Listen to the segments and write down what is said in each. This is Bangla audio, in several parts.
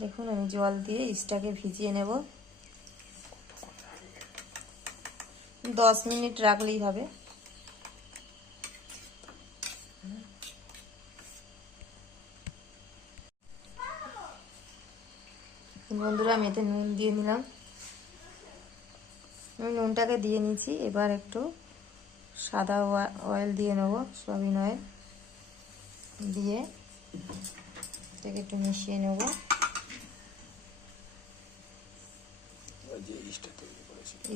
দেখুন আমি জল দিয়ে ইস্টটাকে ভিজিয়ে নেব। 10 মিনিট রাখলেই হবে। বন্ধুরা আমি এতে নুন দিয়ে নিলাম। আমি নুনটাকে দিয়ে নিয়েছি। এবার একটু সাদা অয়েল দিয়ে নেব, সয়াবিন অয়েল দিয়ে এটাকে একটু মিশিয়ে নেব।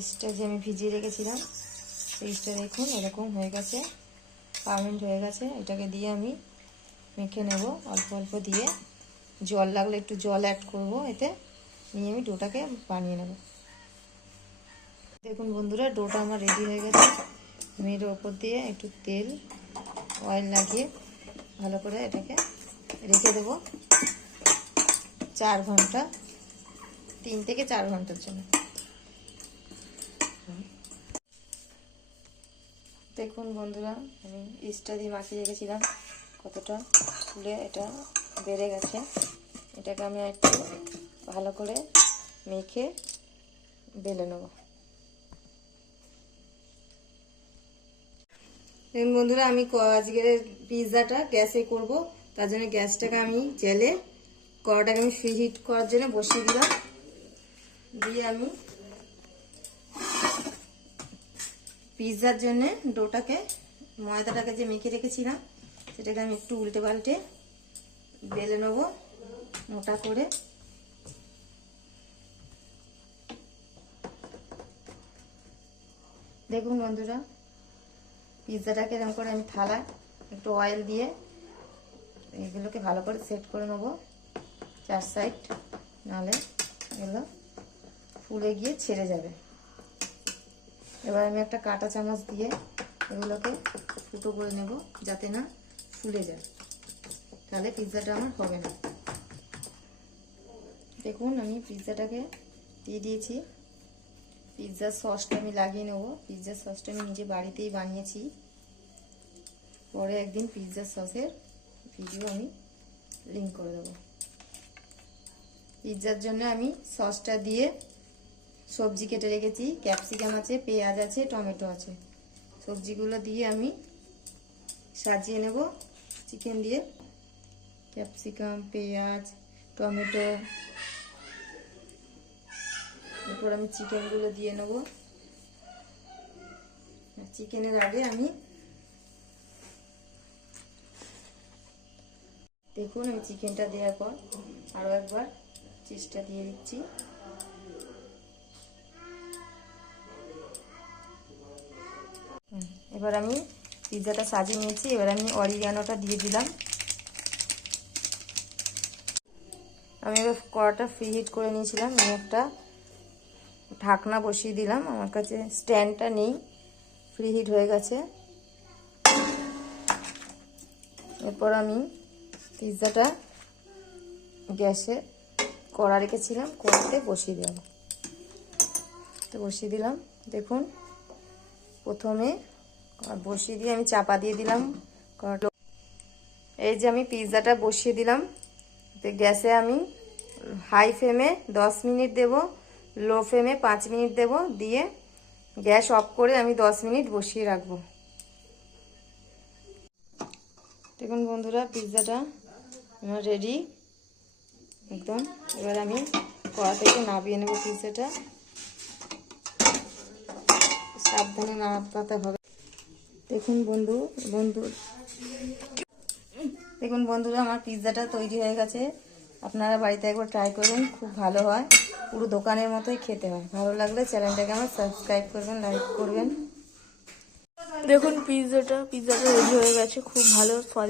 ইস্টটা যে আমি ভিজিয়ে রেখেছিলাম সেই ইস্টটা দেখুন এরকম হয়ে গেছে, পারমেন্ট হয়ে গেছে। এটাকে দিয়ে আমি মেখে নেব অল্প অল্প দিয়ে। জল লাগলে একটু জল অ্যাড করব এতে, নিয়ে আমি ডোটাকে বানিয়ে নেব। দেখুন বন্ধুরা ডোটা আমার রেডি হয়ে গেছে। আমি এর ওপর দিয়ে একটু তেল অয়েল লাগিয়ে ভালো করে এটাকে রেখে দেব 4 ঘন্টা, 3 থেকে 4 ঘন্টার জন্য। দেখুন বন্ধুরা আমি ইস্টটা দিয়ে মাখিয়ে রেখেছিলাম, কতটা ফুলে এটা বেড়ে গেছে। এটাকে আমি একটু ভালো করে মেখে বেলে নেব। দেখুন বন্ধুরা আমি আজকের পিৎজাটা গ্যাসে করব, তার জন্য গ্যাসটাকে আমি জেলে কড়াটাকে আমি হিট করার জন্য বসিয়ে দিলাম। দিয়ে আমি পিৎজার জন্য ডোটাকে ময়দাটাকে যে মেখে রেখেছিলাম সেটাকে আমি একটু উল্টে পাল্টে বেলে নেব মোটা করে। দেখুন বন্ধুরা পিৎজাটাকে এরকম করে আমি থালায় একটু অয়েল দিয়ে এগুলোকে ভালো করে সেট করে নেব 4 সাইড, নাহলে এগুলো ফুলে গিয়ে ছেড়ে যাবে। এবার আমি একটা কাঁটা চামচ দিয়ে এগুলোকে ফুটো করে নেব যাতে না ফুলে যায়, তাহলে পিৎজাটা আমার হবে না। দেখুন আমি পিৎজাটাকে দিয়ে দিয়েছি। পিৎজার সসটা আমি লাগিয়ে নেব। পিৎজার সসটা আমি নিজে বাড়িতেই বানিয়েছি। পরে একদিন পিৎজার সসের ভিডিও আমি লিঙ্ক করে দেবো। পিৎজার জন্য আমি সসটা দিয়ে সবজি কেটে রেখেছি, ক্যাপসিকাম আছে, পেঁয়াজ আছে, টমেটো আছে। সবজিগুলো দিয়ে আমি সাজিয়ে নেব চিকেন দিয়ে। ক্যাপসিকাম, পেঁয়াজ, টমেটো, এরপর আমি চিকেনগুলো দিয়ে নেব। চিকেনের আগে আমি দেখুন আমি চিকেনটা দেওয়ার পর আরও একবার চিজটা দিয়ে দিচ্ছি। এবার আমি পিৎজাটা সাজিয়ে নিয়েছি। এবার আমি অরিগ্যানোটা দিয়ে দিলাম। আমি এবার কড়াটা ফ্রি হিট করে নিয়েছিলাম, আমি একটা ঢাকনা বসিয়ে দিলাম। আমার কাছে স্ট্যান্ডটা নেই, ফ্রি হিট হয়ে গেছে। এরপর আমি পিৎজাটা গ্যাসে কড়া রেখেছিলাম, কড়াতে বসিয়ে দিলাম। তো বসিয়ে দিলাম। দেখুন প্রথমে বসিয়ে দিয়ে আমি চাপা দিয়ে দিলাম কড়াটা। এই যে আমি পিৎজাটা বসিয়ে দিলাম। গ্যাসে আমি হাই ফ্লেমে 10 মিনিট দেব, লো ফ্লেমে 5 মিনিট দেব, দিয়ে গ্যাস অফ করে আমি 10 মিনিট বসিয়ে রাখবো। দেখুন বন্ধুরা পিৎজাটা আমার রেডি একদম। এবার আমি কড়া থেকে নামিয়ে নেব পিৎজাটা। সাবধানে নামাতে হবে। দেখুন দেখুন বন্ধুরা আমার পিৎজাটা তৈরি হয়ে গেছে। আপনারা বাড়িতে একবার ট্রাই করবেন, খুব ভালো হয়, পুরো দোকানের মতোই খেতে হয়। ভালো লাগলে চ্যানেলটাকে আমার সাবস্ক্রাইব করবেন, লাইক করবেন। দেখুন পিৎজাটা রেডি হয়ে গেছে, খুব ভালো স্বাদ।